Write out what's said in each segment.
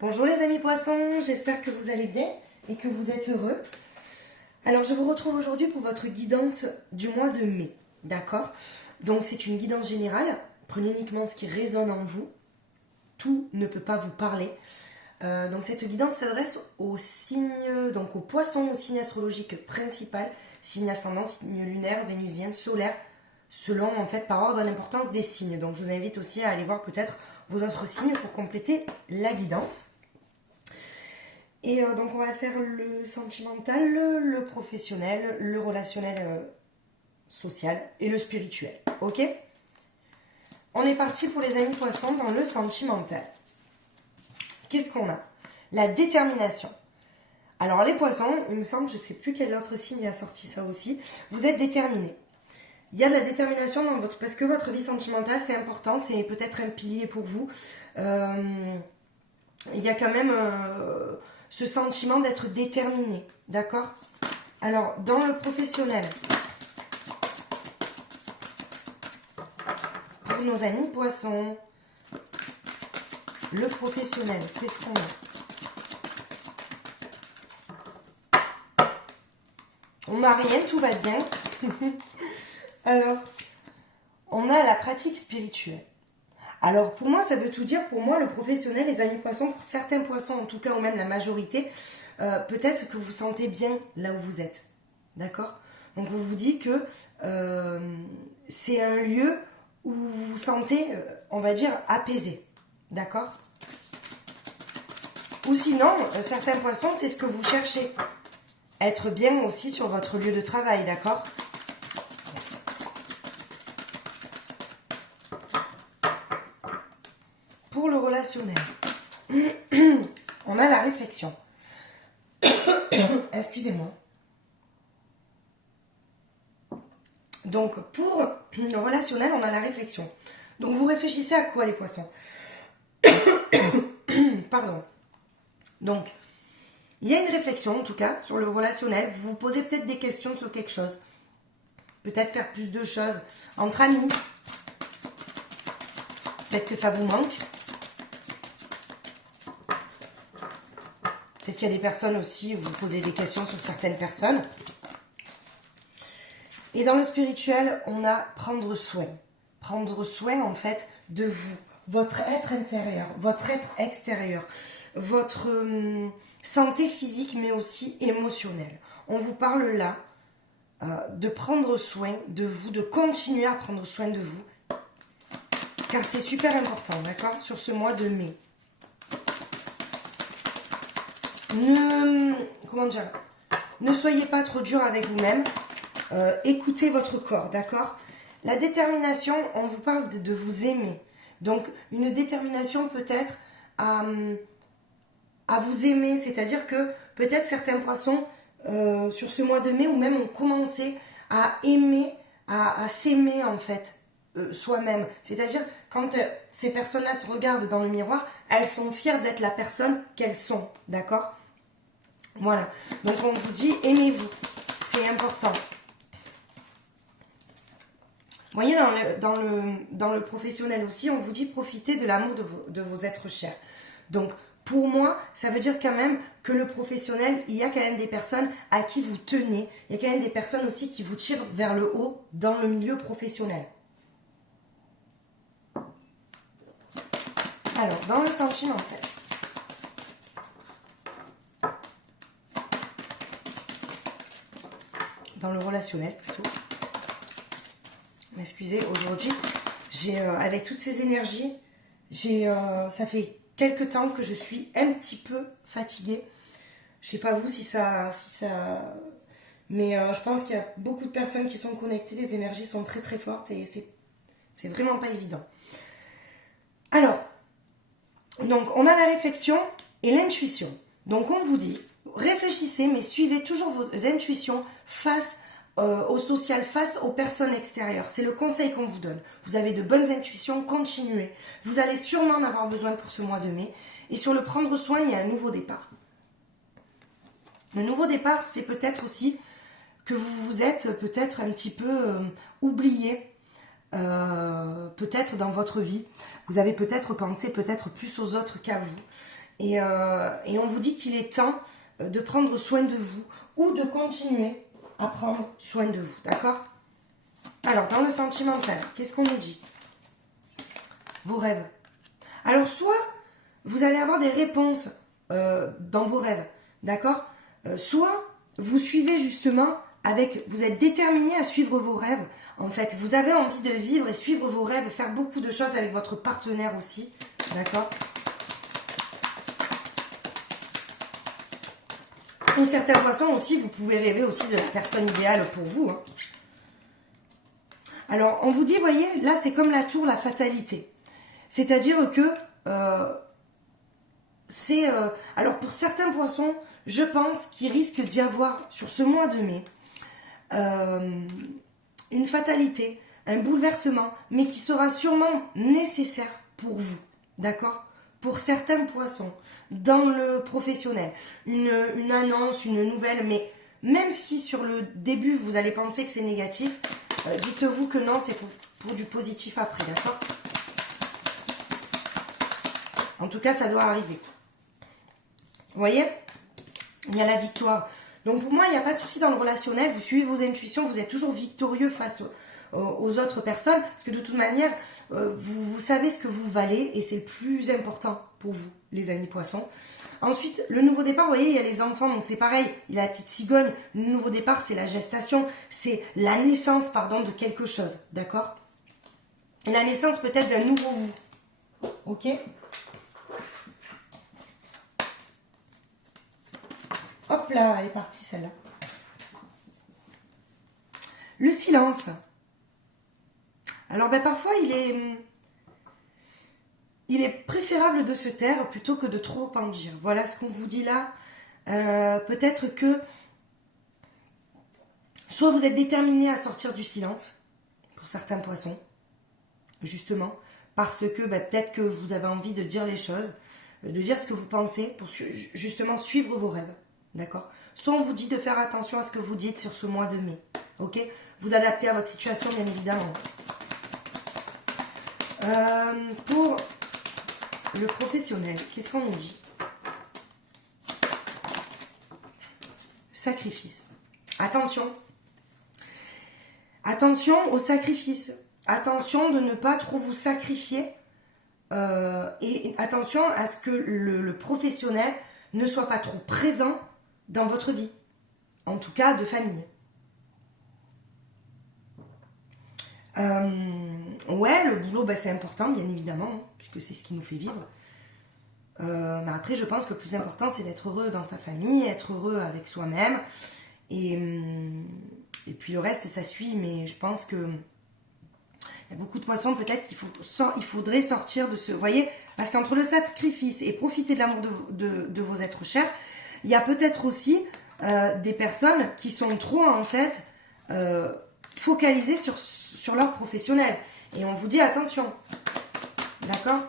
Bonjour les amis poissons, j'espère que vous allez bien et que vous êtes heureux. Alors je vous retrouve aujourd'hui pour votre guidance du mois de mai, d'accord? Donc c'est une guidance générale, prenez uniquement ce qui résonne en vous, tout ne peut pas vous parler. Donc cette guidance s'adresse aux signes, donc aux poissons, au signe astrologique principal, signe ascendant, signe lunaire, vénusien, solaire, selon en fait par ordre d'importance des signes. Donc je vous invite aussi à aller voir peut-être vos autres signes pour compléter la guidance. Et donc on va faire le sentimental, le professionnel, le relationnel social et le spirituel. Ok? On est parti pour les amis poissons dans le sentimental. Qu'est-ce qu'on a? La détermination. Alors les poissons, il me semble, je ne sais plus quel autre signe a sorti ça aussi, vous êtes déterminés. Il y a de la détermination dans votre... Parce que votre vie sentimentale, c'est important, c'est peut-être un pilier pour vous. Il y a quand même ce sentiment d'être déterminé, d'accord? Alors, dans le professionnel, pour nos amis poissons, le professionnel, qu'est-ce qu'on a? On n'a rien, tout va bien. Alors, on a la pratique spirituelle. Alors, pour moi, ça veut tout dire. Pour moi, le professionnel, les amis poissons, pour certains poissons, en tout cas, ou même la majorité, peut-être que vous sentez bien là où vous êtes. D'accord? Donc, vous vous dites que c'est un lieu où vous vous sentez, on va dire, apaisé. D'accord? Ou sinon, certains poissons, c'est ce que vous cherchez. Être bien aussi sur votre lieu de travail. D'accord? Pour le relationnel, on a la réflexion. Excusez-moi. Donc, pour le relationnel, on a la réflexion. Donc, vous réfléchissez à quoi, les poissons? Pardon. Donc, il y a une réflexion, en tout cas, sur le relationnel. Vous vous posez peut-être des questions sur quelque chose. Peut-être faire plus de choses entre amis. Peut-être que ça vous manque. Peut-être qu'il y a des personnes aussi, où vous posez des questions sur certaines personnes. Et dans le spirituel, on a prendre soin. Prendre soin, en fait, de vous. Votre être intérieur, votre être extérieur. Votre santé physique, mais aussi émotionnelle. On vous parle là de prendre soin de vous, de continuer à prendre soin de vous. Car c'est super important, d'accord, sur ce mois de mai. Ne soyez pas trop dur avec vous-même. Écoutez votre corps, d'accord? La détermination, on vous parle de vous aimer. Donc, une détermination peut-être à vous aimer. C'est-à-dire que peut-être certains poissons, sur ce mois de mai, ou même ont commencé à aimer, à s'aimer en fait, soi-même. C'est-à-dire, quand ces personnes-là se regardent dans le miroir, elles sont fières d'être la personne qu'elles sont, d'accord? Voilà, donc on vous dit aimez-vous, c'est important. Vous voyez, dans le professionnel aussi, on vous dit profitez de l'amour de vos êtres chers. Donc pour moi, ça veut dire quand même que le professionnel, il y a quand même des personnes à qui vous tenez, il y a quand même des personnes aussi qui vous tirent vers le haut dans le milieu professionnel. Alors, dans le sentimental. Dans le relationnel plutôt. Excusez, aujourd'hui, avec toutes ces énergies, ça fait quelques temps que je suis un petit peu fatiguée. Je sais pas vous si ça mais je pense qu'il y a beaucoup de personnes qui sont connectées, les énergies sont très très fortes et c'est vraiment pas évident. Alors, donc on a la réflexion et l'intuition. Donc on vous dit, réfléchissez, mais suivez toujours vos intuitions face au social, face aux personnes extérieures. C'est le conseil qu'on vous donne. Vous avez de bonnes intuitions, continuez. Vous allez sûrement en avoir besoin pour ce mois de mai. Et sur le prendre soin, il y a un nouveau départ. Le nouveau départ, c'est peut-être aussi que vous vous êtes peut-être un petit peu oublié, peut-être dans votre vie. Vous avez peut-être pensé peut-être plus aux autres qu'à vous. Et on vous dit qu'il est temps de prendre soin de vous ou de continuer à prendre soin de vous, d'accord? Alors, dans le sentimental, qu'est-ce qu'on nous dit? Vos rêves. Alors, soit vous allez avoir des réponses dans vos rêves, d'accord? Soit vous suivez justement vous êtes déterminé à suivre vos rêves. En fait, vous avez envie de vivre et suivre vos rêves et faire beaucoup de choses avec votre partenaire aussi, d'accord? D'une certaine façon aussi, vous pouvez rêver aussi de la personne idéale pour vous, hein. Alors, on vous dit, voyez, là, c'est comme la tour, la fatalité. C'est-à-dire que alors, pour certains poissons, je pense qu'il risque d'y avoir, sur ce mois de mai, une fatalité, un bouleversement, mais qui sera sûrement nécessaire pour vous, d'accord? Pour certains poissons, dans le professionnel, une annonce, une nouvelle, mais même si sur le début, vous allez penser que c'est négatif, dites-vous que non, c'est pour du positif après, d'accord? En tout cas, ça doit arriver. Vous voyez? Il y a la victoire. Donc pour moi, il n'y a pas de souci dans le relationnel. Vous suivez vos intuitions, vous êtes toujours victorieux face aux autres personnes. Parce que de toute manière, vous savez ce que vous valez et c'est le plus important pour vous, les amis poissons. Ensuite, le nouveau départ, vous voyez, il y a les enfants, donc c'est pareil. Il y a la petite cigogne. Le nouveau départ, c'est la gestation, c'est la naissance, pardon, de quelque chose. D'accord? La naissance peut-être d'un nouveau vous. Ok? Hop là, elle est partie celle-là. Le silence. Alors ben, parfois il est préférable de se taire plutôt que de trop en dire. Voilà ce qu'on vous dit là. Peut-être que soit vous êtes déterminé à sortir du silence, pour certains poissons, justement, parce que ben, peut-être que vous avez envie de dire les choses, de dire ce que vous pensez, pour justement suivre vos rêves. D'accord? Soit on vous dit de faire attention à ce que vous dites sur ce mois de mai. Ok? Vous adaptez à votre situation, bien évidemment. Pour le professionnel, qu'est-ce qu'on nous dit? Sacrifice. Attention. Attention au sacrifice. Attention de ne pas trop vous sacrifier. Et attention à ce que le professionnel ne soit pas trop présent dans votre vie, en tout cas de famille. Ouais, le boulot, bah, c'est important, bien évidemment, hein, puisque c'est ce qui nous fait vivre. Mais après, je pense que le plus important, c'est d'être heureux dans sa famille, être heureux avec soi-même. Et puis le reste, ça suit, mais je pense que il y a beaucoup de poissons, peut-être qu'il faudrait sortir de ce... Vous voyez, parce qu'entre le sacrifice et profiter de l'amour de vos êtres chers, il y a peut-être aussi des personnes qui sont trop, en fait, focalisées sur leur professionnel. Et on vous dit attention. D'accord?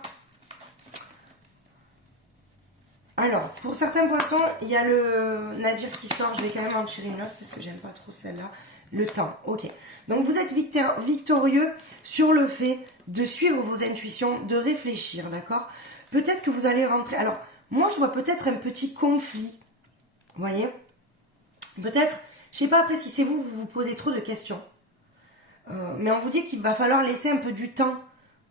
Alors, pour certains poissons, il y a le Nadir qui sort. Je vais quand même en tirer une autre parce que j'aime pas trop celle-là. Le temps, ok. Donc, vous êtes victorieux sur le fait de suivre vos intuitions, de réfléchir, d'accord? Peut-être que vous allez rentrer... Alors, moi, je vois peut-être un petit conflit. Vous voyez? Peut-être, je sais pas après si c'est vous vous posez trop de questions. Mais on vous dit qu'il va falloir laisser un peu du temps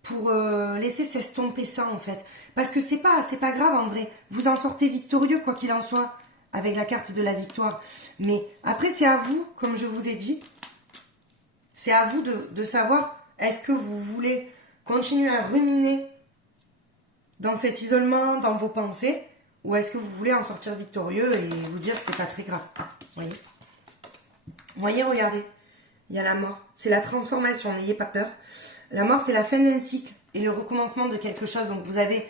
pour laisser s'estomper ça, en fait. Parce que c'est pas grave, en vrai. Vous en sortez victorieux, quoi qu'il en soit, avec la carte de la victoire. Mais après, c'est à vous, comme je vous ai dit, c'est à vous de savoir, est-ce que vous voulez continuer à ruminer dans cet isolement, dans vos pensées, ou est-ce que vous voulez en sortir victorieux et vous dire que c'est pas très grave. Voyez, voyez, regardez, il y a la mort. C'est la transformation, n'ayez pas peur. La mort, c'est la fin d'un cycle et le recommencement de quelque chose. Donc vous avez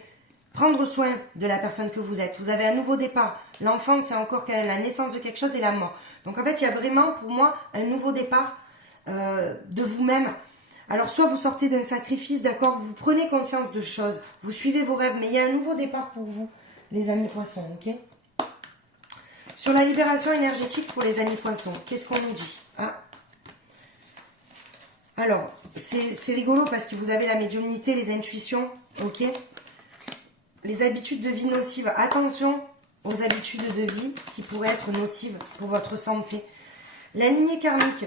prendre soin de la personne que vous êtes. Vous avez un nouveau départ. L'enfant, c'est encore quand même la naissance de quelque chose et la mort. Donc en fait, il y a vraiment pour moi un nouveau départ de vous-même. Alors soit vous sortez d'un sacrifice, d'accord, vous prenez conscience de choses, vous suivez vos rêves, mais il y a un nouveau départ pour vous, les amis poissons, ok? Sur la libération énergétique pour les amis poissons, qu'est-ce qu'on nous dit? Ah. Alors, c'est rigolo parce que vous avez la médiumnité, les intuitions, ok? les habitudes de vie nocives. Attention aux habitudes de vie qui pourraient être nocives pour votre santé. La lignée karmique.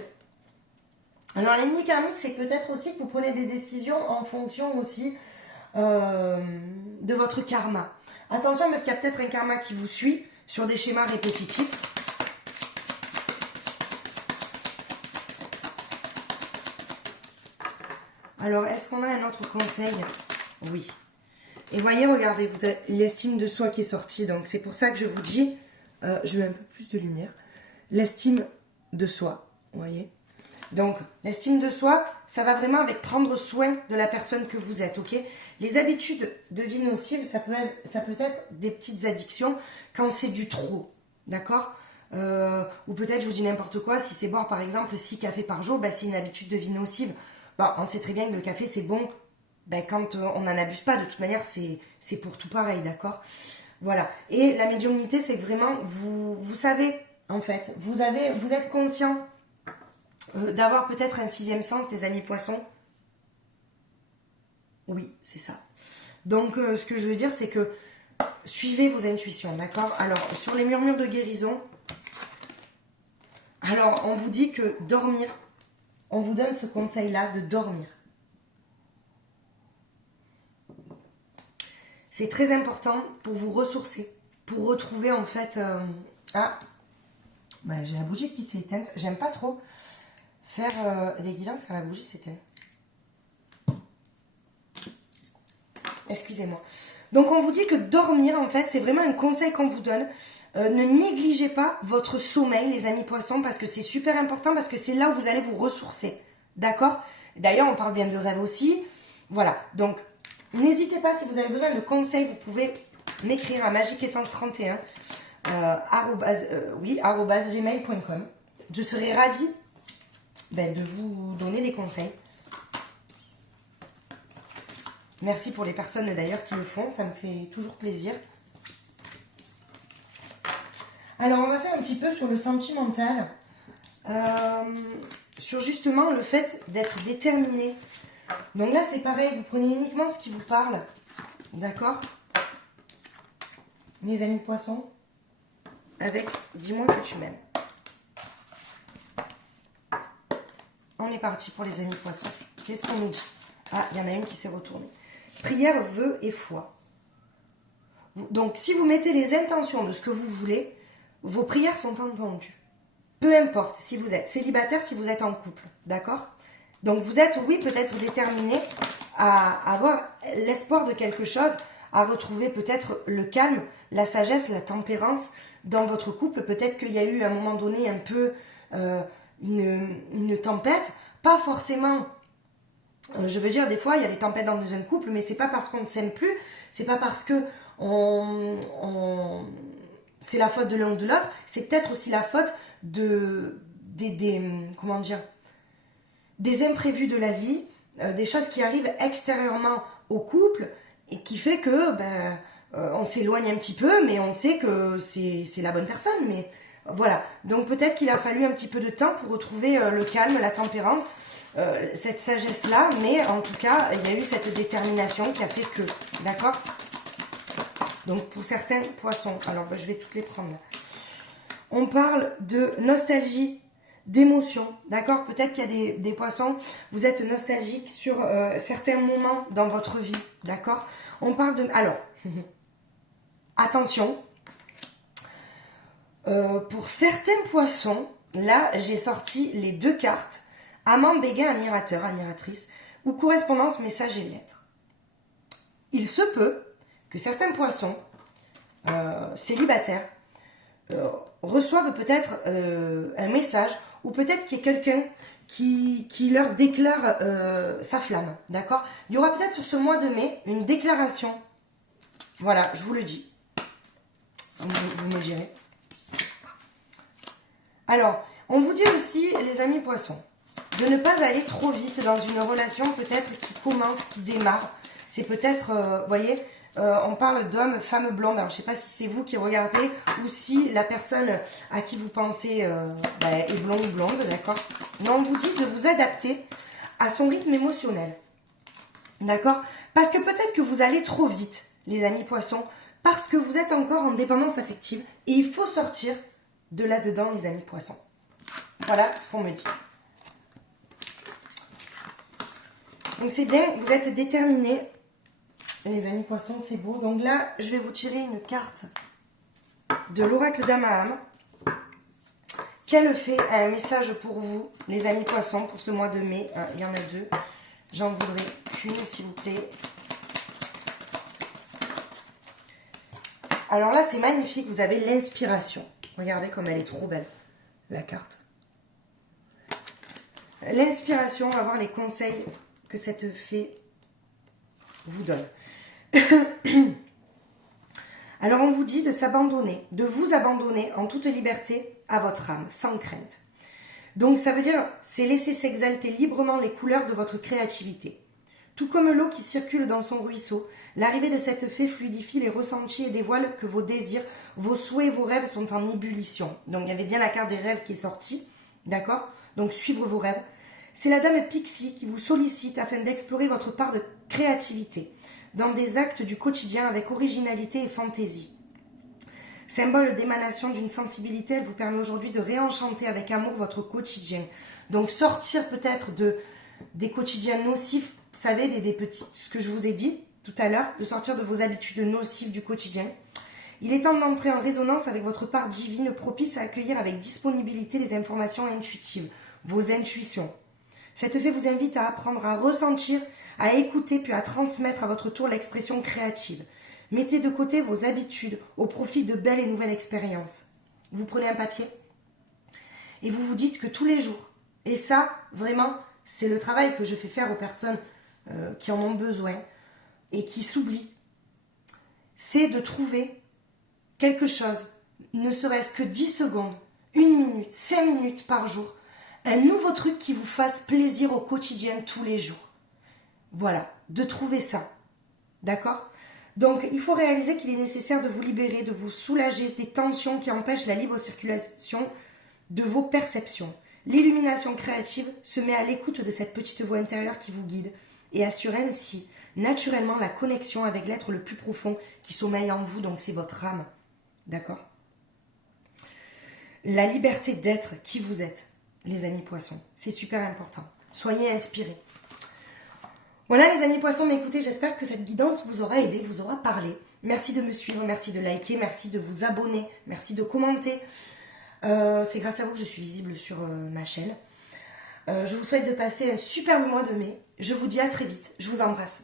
Alors, la lignée karmique, c'est peut-être aussi que vous prenez des décisions en fonction aussi de votre karma. Attention, parce qu'il y a peut-être un karma qui vous suit sur des schémas répétitifs. Alors, est-ce qu'on a un autre conseil? Oui. Et voyez, regardez, vous avez l'estime de soi qui est sortie. Donc, c'est pour ça que je vous dis, je mets un peu plus de lumière, l'estime de soi, vous voyez. Donc, l'estime de soi, ça va vraiment avec prendre soin de la personne que vous êtes, ok? Les habitudes de vie nocives, ça peut être des petites addictions quand c'est du trop, d'accord? Ou peut-être, je vous dis n'importe quoi, si c'est boire par exemple 6 cafés par jour, c'est une habitude de vie nocive. Bon, on sait très bien que le café, c'est bon quand on n'en abuse pas. De toute manière, c'est pour tout pareil, d'accord? Voilà. Et la médiumnité, c'est que vraiment, vous savez, en fait, vous êtes conscient d'avoir peut-être un 6e sens, les amis poissons. Oui, c'est ça. Donc, ce que je veux dire, c'est que suivez vos intuitions, d'accord? Alors, sur les murmures de guérison, alors, on vous dit que dormir, on vous donne ce conseil-là de dormir. C'est très important pour vous ressourcer, pour retrouver en fait... j'ai la bougie qui s'est éteinte. J'aime pas trop faire les guidances quand la bougie s'éteint. Excusez-moi. Donc on vous dit que dormir en fait, c'est vraiment un conseil qu'on vous donne. Ne négligez pas votre sommeil, les amis poissons, parce que c'est super important, parce que c'est là où vous allez vous ressourcer. D'accord? D'ailleurs, on parle bien de rêve aussi. Voilà. Donc, n'hésitez pas, si vous avez besoin de conseils, vous pouvez m'écrire à magiqueessence31 @gmail.com. Je serai ravie de vous donner des conseils. Merci pour les personnes d'ailleurs qui le font, ça me fait toujours plaisir. Alors, on va faire un petit peu sur le sentimental, sur justement le fait d'être déterminé. Donc là, c'est pareil, vous prenez uniquement ce qui vous parle, d'accord? Les amis poissons, avec « Dis-moi que tu m'aimes ». On est parti pour les amis poissons. Qu'est-ce qu'on nous dit? Ah, il y en a une qui s'est retournée. Prière, vœux et foi. Donc, si vous mettez les intentions de ce que vous voulez, vos prières sont entendues. Peu importe si vous êtes célibataire, si vous êtes en couple, d'accord? Donc, vous êtes, oui, peut-être déterminé à avoir l'espoir de quelque chose, à retrouver peut-être le calme, la sagesse, la tempérance dans votre couple. Peut-être qu'il y a eu à un moment donné un peu une tempête, pas forcément... je veux dire, des fois, il y a des tempêtes dans un couple, mais c'est pas parce qu'on ne s'aime plus, c'est pas parce que c'est la faute de l'un ou de l'autre, c'est peut-être aussi la faute comment dire, des imprévus de la vie, des choses qui arrivent extérieurement au couple et qui fait que on s'éloigne un petit peu, mais on sait que c'est la bonne personne. Mais voilà, donc peut-être qu'il a fallu un petit peu de temps pour retrouver le calme, la tempérance, cette sagesse-là, mais en tout cas, il y a eu cette détermination qui a fait que, d'accord? Donc, pour certains poissons, alors je vais toutes les prendre là. On parle de nostalgie, d'émotion, d'accord? Peut-être qu'il y a des poissons, vous êtes nostalgique sur certains moments dans votre vie, d'accord? On parle de... Alors, attention, pour certains poissons, là, j'ai sorti les 2 cartes. Amant, béguin, admirateur, admiratrice, ou correspondance, message et lettres. Il se peut que certains poissons célibataires reçoivent peut-être un message, ou peut-être qu'il y a quelqu'un qui leur déclare sa flamme, d'accord? Il y aura peut-être sur ce mois de mai une déclaration. Voilà, je vous le dis. Vous me direz. Alors, on vous dit aussi, les amis poissons, de ne pas aller trop vite dans une relation peut-être qui commence, qui démarre. C'est peut-être, vous voyez, on parle d'homme, femme blonde. Alors, je ne sais pas si c'est vous qui regardez ou si la personne à qui vous pensez est blonde ou blonde, d'accord? Mais on vous dit de vous adapter à son rythme émotionnel, d'accord? Parce que peut-être que vous allez trop vite. les amis poissons, parce que vous êtes encore en dépendance affective et il faut sortir de là-dedans, les amis poissons. Voilà ce qu'on me dit. Donc c'est bien, vous êtes déterminés, les amis poissons, c'est beau. Donc là, je vais vous tirer une carte de l'oracle d'Amaham. Quel fait un message pour vous, les amis poissons, pour ce mois de mai? Il y en a deux. J'en voudrais qu'une, s'il vous plaît. Alors là, c'est magnifique. Vous avez l'inspiration. Regardez comme elle est trop belle, la carte. L'inspiration, on va voir les conseils que cette fée vous donne. Alors, on vous dit de s'abandonner, de vous abandonner en toute liberté à votre âme, sans crainte. Donc, ça veut dire, c'est laisser s'exalter librement les couleurs de votre créativité. Tout comme l'eau qui circule dans son ruisseau, l'arrivée de cette fée fluidifie les ressentis et dévoile que vos désirs, vos souhaits et vos rêves sont en ébullition. Donc, il y avait bien la carte des rêves qui est sortie, d'accord? Donc, suivre vos rêves. C'est la dame Pixie qui vous sollicite afin d'explorer votre part de créativité dans des actes du quotidien avec originalité et fantaisie. Symbole d'émanation d'une sensibilité, elle vous permet aujourd'hui de réenchanter avec amour votre quotidien. Donc sortir peut-être des quotidiens nocifs, vous savez, des petits, ce que je vous ai dit tout à l'heure, de sortir de vos habitudes nocives du quotidien. Il est temps d'entrer en résonance avec votre part divine, propice à accueillir avec disponibilité les informations intuitives, vos intuitions. Cette fée vous invite à apprendre à ressentir, à écouter puis à transmettre à votre tour l'expression créative. Mettez de côté vos habitudes au profit de belles et nouvelles expériences. Vous prenez un papier et vous vous dites que tous les jours, et ça, vraiment, c'est le travail que je fais faire aux personnes qui en ont besoin et qui s'oublient, c'est de trouver quelque chose, ne serait-ce que 10 secondes, 1 minute, 5 minutes par jour, un nouveau truc qui vous fasse plaisir au quotidien tous les jours. Voilà, de trouver ça. D'accord ? Donc, il faut réaliser qu'il est nécessaire de vous libérer, de vous soulager des tensions qui empêchent la libre circulation de vos perceptions. L'illumination créative se met à l'écoute de cette petite voix intérieure qui vous guide et assure ainsi naturellement la connexion avec l'être le plus profond qui sommeille en vous, donc c'est votre âme. D'accord ? La liberté d'être qui vous êtes, les amis poissons, c'est super important. Soyez inspirés. Voilà les amis poissons, mais écoutez, j'espère que cette guidance vous aura aidé, vous aura parlé. Merci de me suivre, merci de liker, merci de vous abonner, merci de commenter. C'est grâce à vous que je suis visible sur ma chaîne. Je vous souhaite de passer un superbe mois de mai. Je vous dis à très vite. Je vous embrasse.